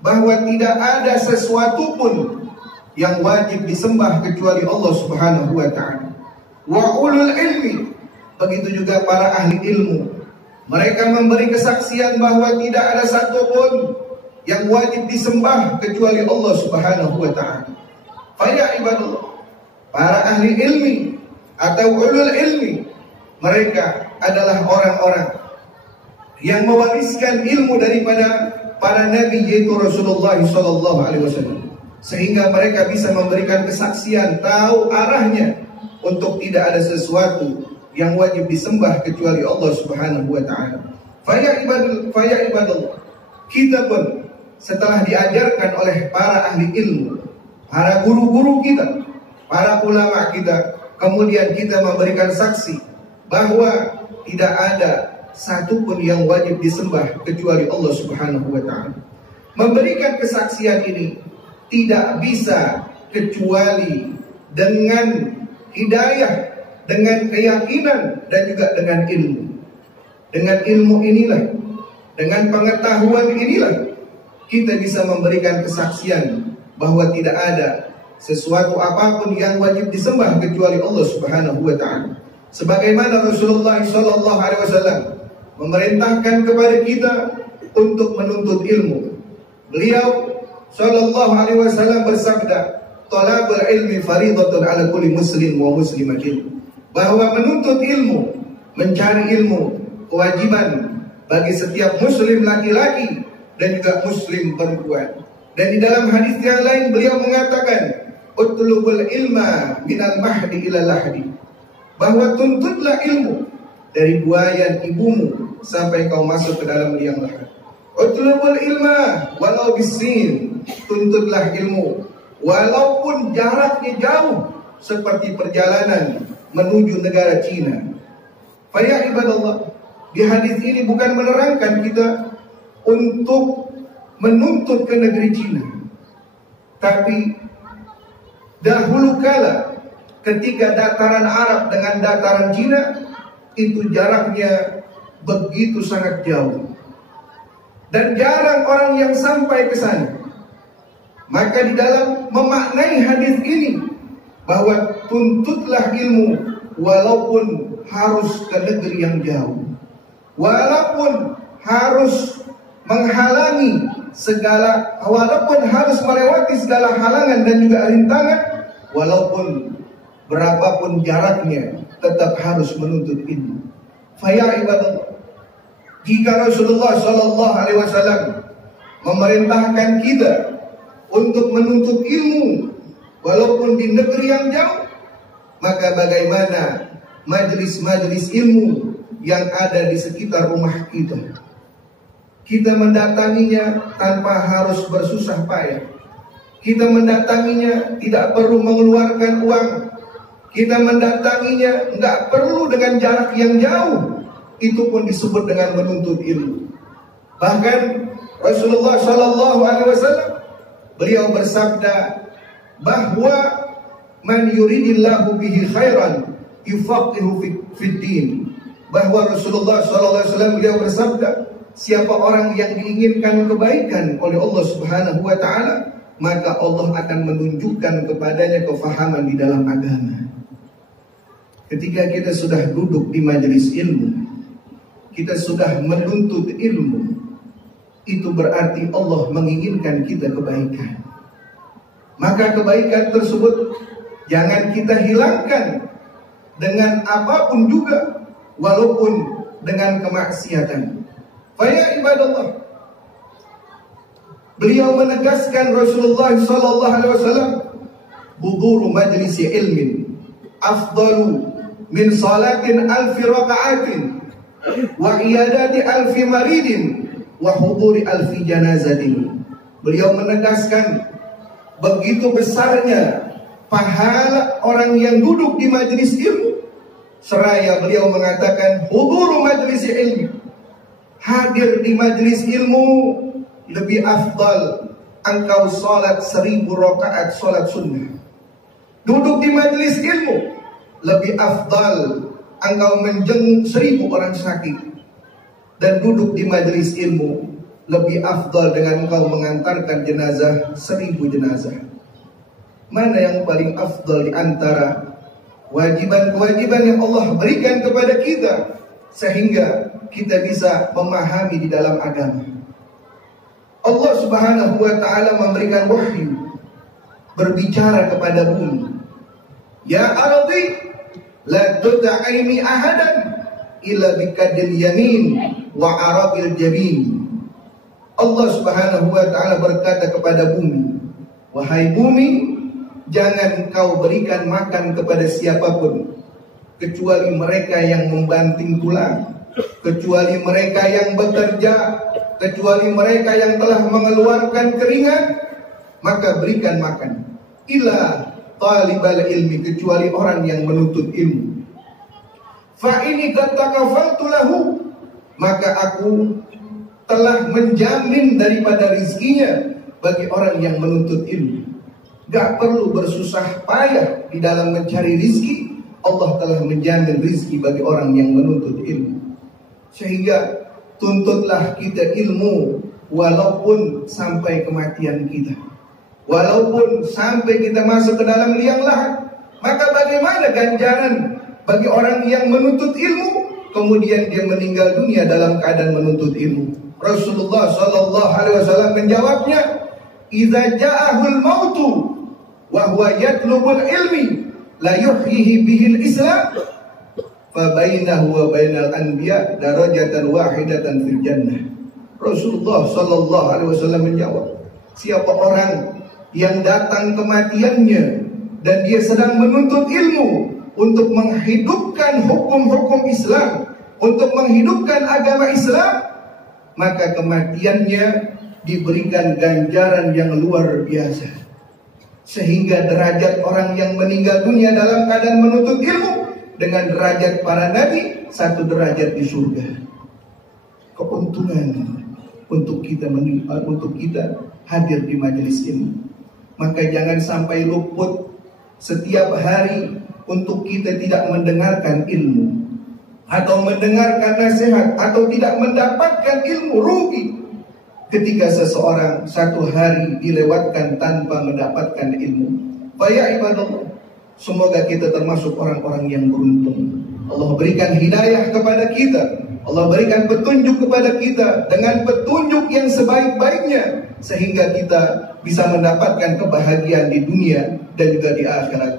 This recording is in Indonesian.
bahwa tidak ada sesuatu pun yang wajib disembah kecuali Allah Subhanahu wa ta'ala. Wa ulul ilmi, begitu juga para ahli ilmu, mereka memberi kesaksian bahwa tidak ada satupun yang wajib disembah kecuali Allah Subhanahu wa ta'ala. Faya ibadullah, para ahli ilmi atau ulul ilmi, mereka adalah orang-orang yang mewariskan ilmu daripada para nabi, yaitu Rasulullah SAW, sehingga mereka bisa memberikan kesaksian, tahu arahnya untuk tidak ada sesuatu yang wajib disembah kecuali Allah Subhanahu wa ta'ala. Faya ibadullah, kita pun setelah diajarkan oleh para ahli ilmu, para guru-guru kita, para ulama kita, kemudian kita memberikan saksi bahwa tidak ada satupun yang wajib disembah kecuali Allah Subhanahu wa ta'ala. Memberikan kesaksian ini tidak bisa kecuali dengan hidayah, dengan keyakinan, dan juga dengan ilmu. Dengan ilmu inilah, dengan pengetahuan inilah, kita bisa memberikan kesaksian bahwa tidak ada sesuatu apapun yang wajib disembah kecuali Allah Subhanahu wa ta'ala. Sebagaimana Rasulullah SAW memerintahkan kepada kita untuk menuntut ilmu. Beliau Sallallahu Alaihi Wasallam bersabda, "Talabul ilmi faridatun ala kulli muslim wa muslimatin." Bahwa menuntut ilmu, mencari ilmu, kewajiban bagi setiap muslim laki-laki dan juga muslim perempuan. Dan di dalam hadis yang lain beliau mengatakan, "Utlubul ilma minal mahdi ila lahdi." Bahwa tuntutlah ilmu dari buayan ibumu sampai kau masuk ke dalam liang lahat. Utlubul ilma walau bisin, tuntutlah ilmu walaupun jaraknya jauh seperti perjalanan menuju negara Cina. Faya ibadallah, di hadis ini bukan menerangkan kita untuk menuntut ke negeri Cina, tapi dahulu kala ketika dataran Arab dengan dataran Cina itu jaraknya begitu sangat jauh dan jarang orang yang sampai ke sana. Maka di dalam memaknai hadis ini bahwa tuntutlah ilmu walaupun harus ke negeri yang jauh, walaupun harus menghalangi segala, walaupun harus melewati segala halangan dan juga rintangan, walaupun berapapun jaraknya, tetap harus menuntut ilmu. Faya ibadallah, jika Rasulullah Sallallahu Alaihi Wasallam memerintahkan kita untuk menuntut ilmu walaupun di negeri yang jauh, maka bagaimana majelis-majelis ilmu yang ada di sekitar rumah kita? Kita mendatanginya tanpa harus bersusah payah. Kita mendatanginya tidak perlu mengeluarkan uang. Kita mendatanginya nggak perlu dengan jarak yang jauh. Itu pun disebut dengan menuntut ilmu. Bahkan Rasulullah Sallallahu Alaihi Wasallam beliau bersabda bahwa man yuridillahu bihi khairan yufaqihu fid din. Bahwa Rasulullah Sallallahu Alaihi Wasallam beliau bersabda, siapa orang yang diinginkan kebaikan oleh Allah Subhanahu wa ta'ala, maka Allah akan menunjukkan kepadanya kefahaman di dalam agama. Ketika kita sudah duduk di majelis ilmu, kita sudah menuntut ilmu, itu berarti Allah menginginkan kita kebaikan. Maka kebaikan tersebut jangan kita hilangkan dengan apapun juga, walaupun dengan kemaksiatan. Faya ibadallah, beliau menegaskan Rasulullah Sallallahu Alaihi Wasallam, buduru majlisi ilmin afdalu min salatin alfi raka'atin wa iyadati alfi maridin wa huduri alfi janazatin. Beliau menegaskan begitu besarnya pahala orang yang duduk di majelis ilmu, seraya beliau mengatakan huduru majlis ilmi, hadir di majelis ilmu lebih afdal engkau salat 1000 rakaat salat sunnah. Duduk di majelis ilmu lebih afdal engkau menjenguk 1000 orang sakit. Dan duduk di majelis ilmu lebih afdal dengan engkau mengantarkan jenazah 1000 jenazah? Mana yang paling afdal di antara kewajiban-kewajiban yang Allah berikan kepada kita sehingga kita bisa memahami di dalam agama? Allah Subhanahu wa ta'ala memberikan wahyu, berbicara kepada bumi, ya ardi la tud'aini ahadan illa bikadil yamin wa arabil jabin. Allah Subhanahu wa ta'ala berkata kepada bumi, wahai bumi, jangan kau berikan makan kepada siapapun kecuali mereka yang membanting tulang, kecuali mereka yang bekerja, kecuali mereka yang telah mengeluarkan keringat, maka berikan makan. Ila talibal ilmi, kecuali orang yang menuntut ilmu. Fa ini katakafaltu lahu, maka aku telah menjamin daripada rizkinya bagi orang yang menuntut ilmu. Gak perlu bersusah payah di dalam mencari rizki, Allah telah menjamin rizki bagi orang yang menuntut ilmu. Sehingga tuntutlah kita ilmu walaupun sampai kematian kita, walaupun sampai kita masuk ke dalam liang lahat. Maka bagaimana ganjaran bagi orang yang menuntut ilmu kemudian dia meninggal dunia dalam keadaan menuntut ilmu? Rasulullah sallallahu alaihi wasallam menjawabnya, "Idza ja'ahul mautu wa huwa yatlubul ilmi la yuhyihi bihil islam fa bainahu wa bainal anbiya darajatan wahidatan fil jannah." Rasulullah sallallahu alaihi wasallam menjawab, siapa orang yang datang kematiannya dan dia sedang menuntut ilmu untuk menghidupkan hukum-hukum Islam, untuk menghidupkan agama Islam, maka kematiannya diberikan ganjaran yang luar biasa. Sehingga derajat orang yang meninggal dunia dalam keadaan menuntut ilmu dengan derajat para nabi, 1 derajat di surga. Keuntungan untuk kita hadir di majelis ilmu. Maka jangan sampai luput setiap hari untuk kita tidak mendengarkan ilmu, atau mendengarkan nasihat, atau tidak mendapatkan ilmu. Rugi ketika seseorang satu hari dilewatkan tanpa mendapatkan ilmu. Ya ibadallah, semoga kita termasuk orang-orang yang beruntung. Allah berikan hidayah kepada kita, Allah berikan petunjuk kepada kita dengan petunjuk yang sebaik-baiknya, sehingga kita bisa mendapatkan kebahagiaan di dunia dan juga di akhirat.